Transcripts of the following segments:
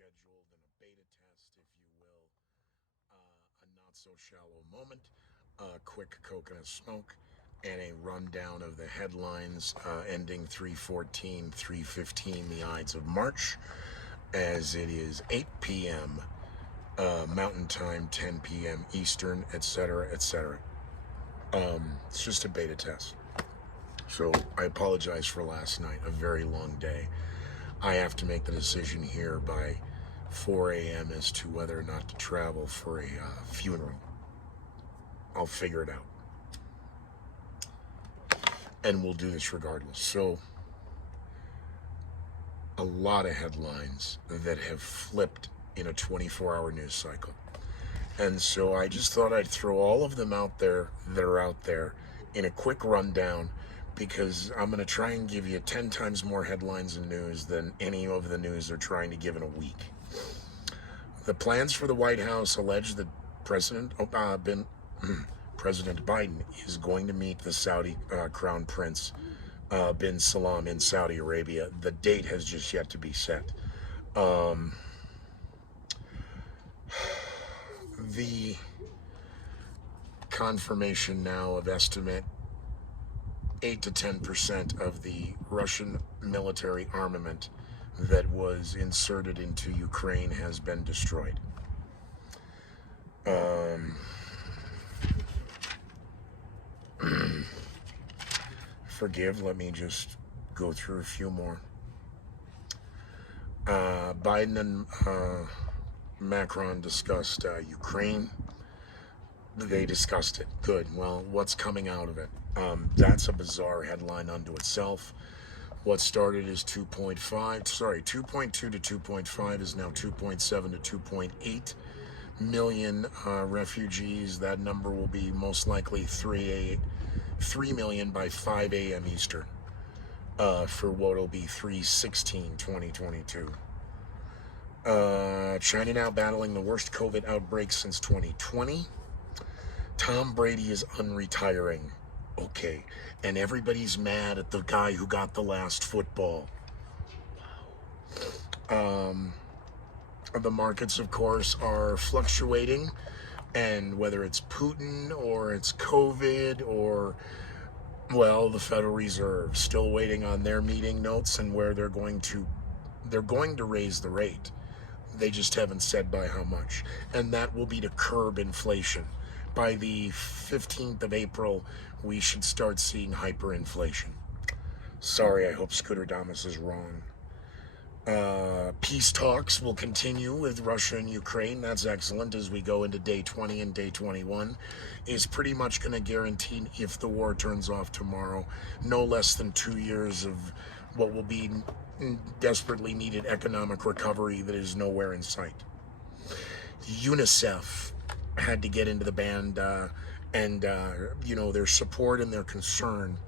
scheduled and a beta test, if you will, a not so shallow moment, a quick coconut smoke, and a rundown of the headlines ending 3/14, 3/15, the Ides of March, as it is 8 p.m. Mountain Time, 10 p.m. Eastern, etc., etc. It's just a beta test. So I apologize for last night, a very long day. I have to make the decision here by 4 a.m. as to whether or not to travel for a funeral. I'll figure it out. And we'll do this regardless. So, a lot of headlines that have flipped in a 24-hour news cycle. And so I just thought I'd throw all of them out there that are out there in a quick rundown, because I'm going to try and give you 10 times more headlines and news than any of the news they're trying to give in a week. The plans for the White House allege that President Biden is going to meet the Saudi Crown Prince bin Salman in Saudi Arabia. The date has just yet to be set. The confirmation now of estimate 8 to 10% of the Russian military armament that was inserted into Ukraine has been destroyed. Forgive, let me just go through a few more. Biden and Macron discussed Ukraine. They discussed it. Good. Well, what's coming out of it? That's a bizarre headline unto itself. What started as 2.2 to 2.5 is now 2.7 to 2.8 million refugees. That number will be most likely 3 million by 5 a.m. Eastern for what will be 3/16/2022. China now battling the worst COVID outbreak since 2020. Tom Brady is unretiring. Okay. And everybody's mad at the guy who got the last football. Wow. The markets, of course, are fluctuating. And whether it's Putin or it's COVID or, well, the Federal Reserve, still waiting on their meeting notes and where they're going to raise the rate. They just haven't said by how much. And that will be to curb inflation. By the 15th of April, we should start seeing hyperinflation. Sorry, I hope Scooter Damas is wrong. Peace talks will continue with Russia and Ukraine. That's excellent as we go into day 20 and day 21. Is pretty much going to guarantee, if the war turns off tomorrow, no less than 2 years of what will be desperately needed economic recovery that is nowhere in sight. UNICEF had to get into the band and their support and their concern,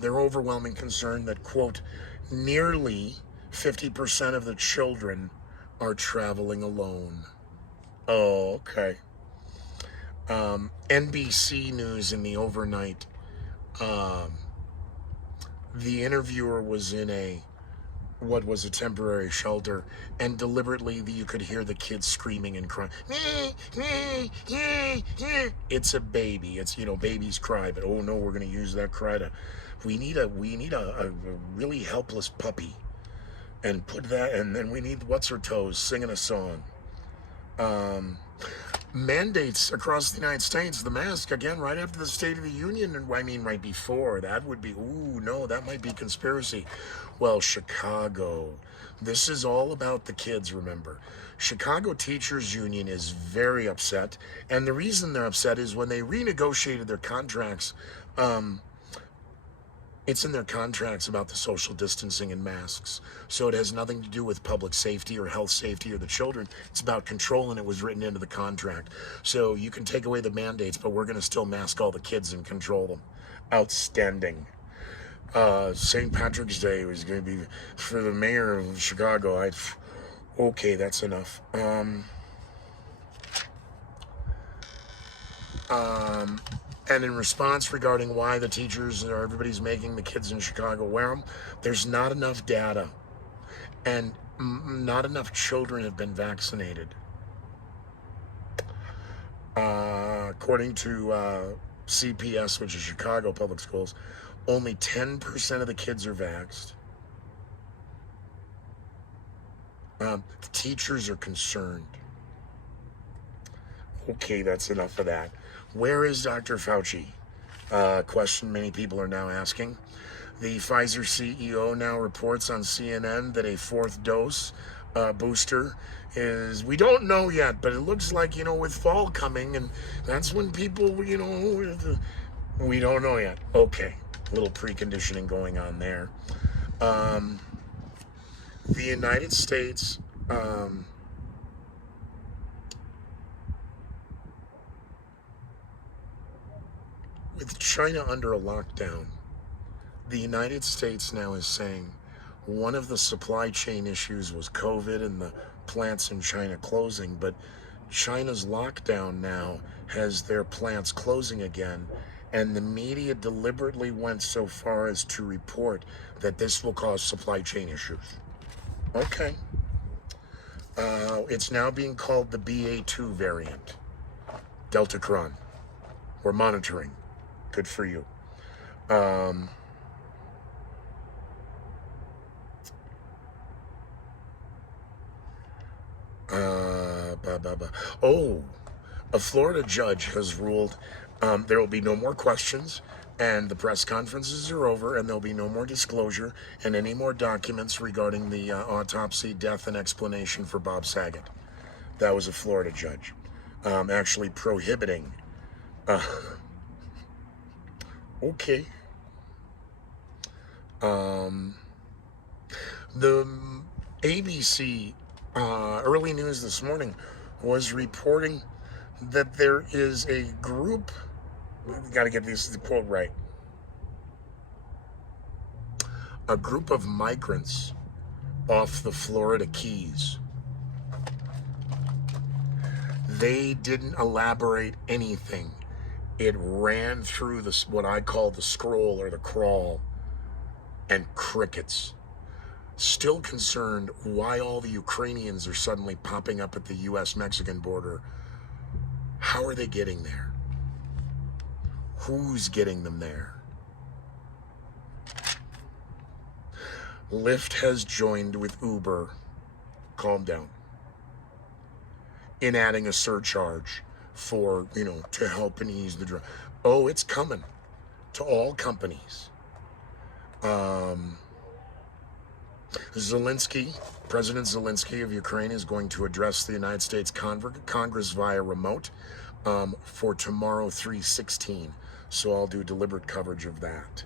their overwhelming concern that, quote, nearly 50% of the children are traveling alone. Oh, okay. NBC News in the overnight, the interviewer was in a temporary shelter, and deliberately you could hear the kids screaming and crying. It's a baby. It's, babies cry, but oh no, we're going to use that cry to, we need a really helpless puppy, and put that, and then we need what's her toes singing a song. Mandates across the United States, the mask again right after the State of the Union, and I mean right before. That would be, that might be conspiracy. Well, Chicago, this is all about the kids, remember. Chicago Teachers Union is very upset, and the reason they're upset is when they renegotiated their contracts, it's in their contracts about the social distancing and masks. So it has nothing to do with public safety or health safety or the children. It's about control, and it was written into the contract. So you can take away the mandates, but we're going to still mask all the kids and control them. Outstanding. St. Patrick's Day was going to be for the mayor of Chicago. Okay, that's enough. And in response regarding why the teachers or everybody's making the kids in Chicago wear them, there's not enough data. And not enough children have been vaccinated. According to CPS, which is Chicago Public Schools, only 10% of the kids are vaxxed. The teachers are concerned. Okay, that's enough of that. Where is Dr. Fauci? Question many people are now asking. The Pfizer CEO now reports on CNN that a fourth dose booster is, we don't know yet, but it looks like, with fall coming, and that's when people, we don't know yet. Okay, a little preconditioning going on there. The United States, with China under a lockdown, the United States now is saying one of the supply chain issues was COVID and the plants in China closing, but China's lockdown now has their plants closing again, and the media deliberately went so far as to report that this will cause supply chain issues. Okay. It's now being called the BA2 variant. Deltacron. We're monitoring. Good for you. Oh, a Florida judge has ruled there will be no more questions, and the press conferences are over, and there'll be no more disclosure and any more documents regarding the autopsy, death, and explanation for Bob Saget. That was a Florida judge, actually prohibiting. Okay. The ABC early news this morning was reporting that there is a group, got to get the quote right, a group of migrants off the Florida Keys. They didn't elaborate anything. It ran through what I call the scroll or the crawl, and crickets. Still concerned why all the Ukrainians are suddenly popping up at the U.S.-Mexican border. How are they getting there? Who's getting them there? Lyft has joined with Uber. Calm down. In adding a surcharge for, to help and ease the drive. Oh, it's coming to all companies. President Zelensky of Ukraine is going to address the United States Congress via remote for tomorrow 3/16. So I'll do deliberate coverage of that.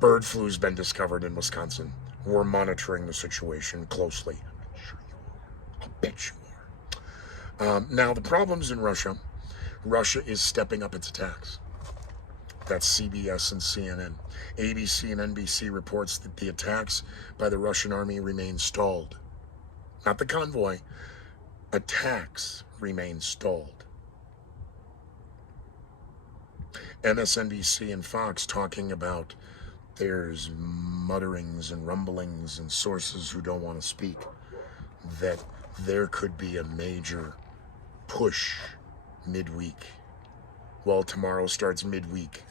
Bird flu's been discovered in Wisconsin. We're monitoring the situation closely. I'm sure you are. I bet you are. Now, the problem's in Russia. Russia is stepping up its attacks. That's CBS and CNN. ABC and NBC reports that the attacks by the Russian army remain stalled. Not the convoy. Attacks remain stalled. MSNBC and Fox talking about there's mutterings and rumblings and sources who don't want to speak that there could be a major push midweek. Well, tomorrow starts midweek.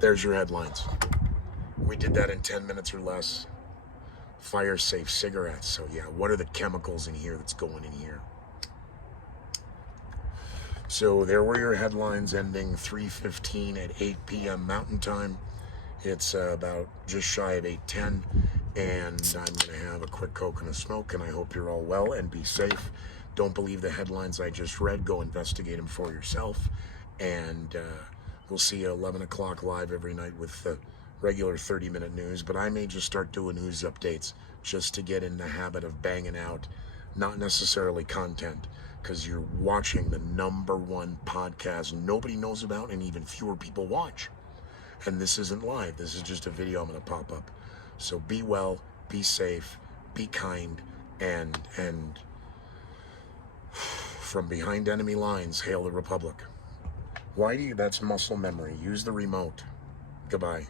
There's your headlines. We did that in 10 minutes or less. Fire safe cigarettes. So yeah, what are the chemicals in here that's going in here? So there were your headlines ending 3:15 at 8 p.m. Mountain Time. It's about just shy of 8:10, and I'm going to have a quick Coke and a smoke, and I hope you're all well and be safe. Don't believe the headlines I just read. Go investigate them for yourself, and we'll see you at 11 o'clock live every night with the regular 30-minute news, but I may just start doing news updates just to get in the habit of banging out, not necessarily content, because you're watching the #1 podcast nobody knows about and even fewer people watch. And this isn't live. This is just a video I'm going to pop up. So be well, be safe, be kind, and from behind enemy lines, hail the Republic. Why do you? That's muscle memory. Use the remote. Goodbye.